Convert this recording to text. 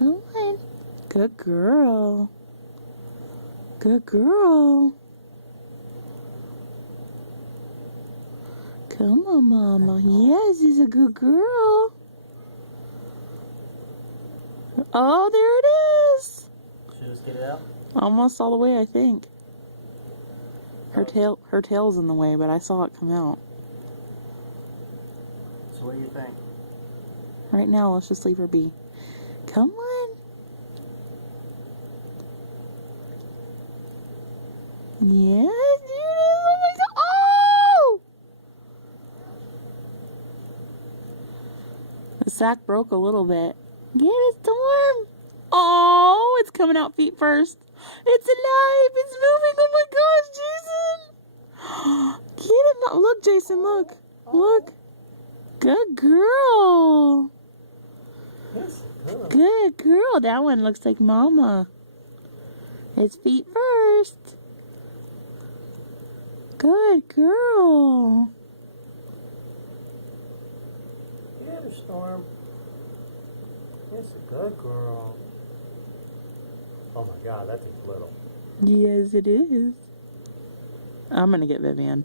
Come on. Good girl. Good girl. Come on, Mama. Yes, he's a good girl. Oh, there it is. Should just get it out? Almost all the way, I think. Her tail's in the way, but I saw it come out. So what do you think? Right now, let's just leave her be. Come on. Yes, there it is. Oh my God. Oh! The sack broke a little bit. Get it, Storm. Oh, it's coming out feet first. It's alive. It's moving. Oh my gosh, Jason. Get it. Look, Jason, look. Look. Good girl. Yes, good. Good girl. That one looks like Mama. It's feet first. Good girl. Get her, Storm. Yes, a good girl. Oh my God, that thing's little. Yes, it is. I'm going to get Vivian.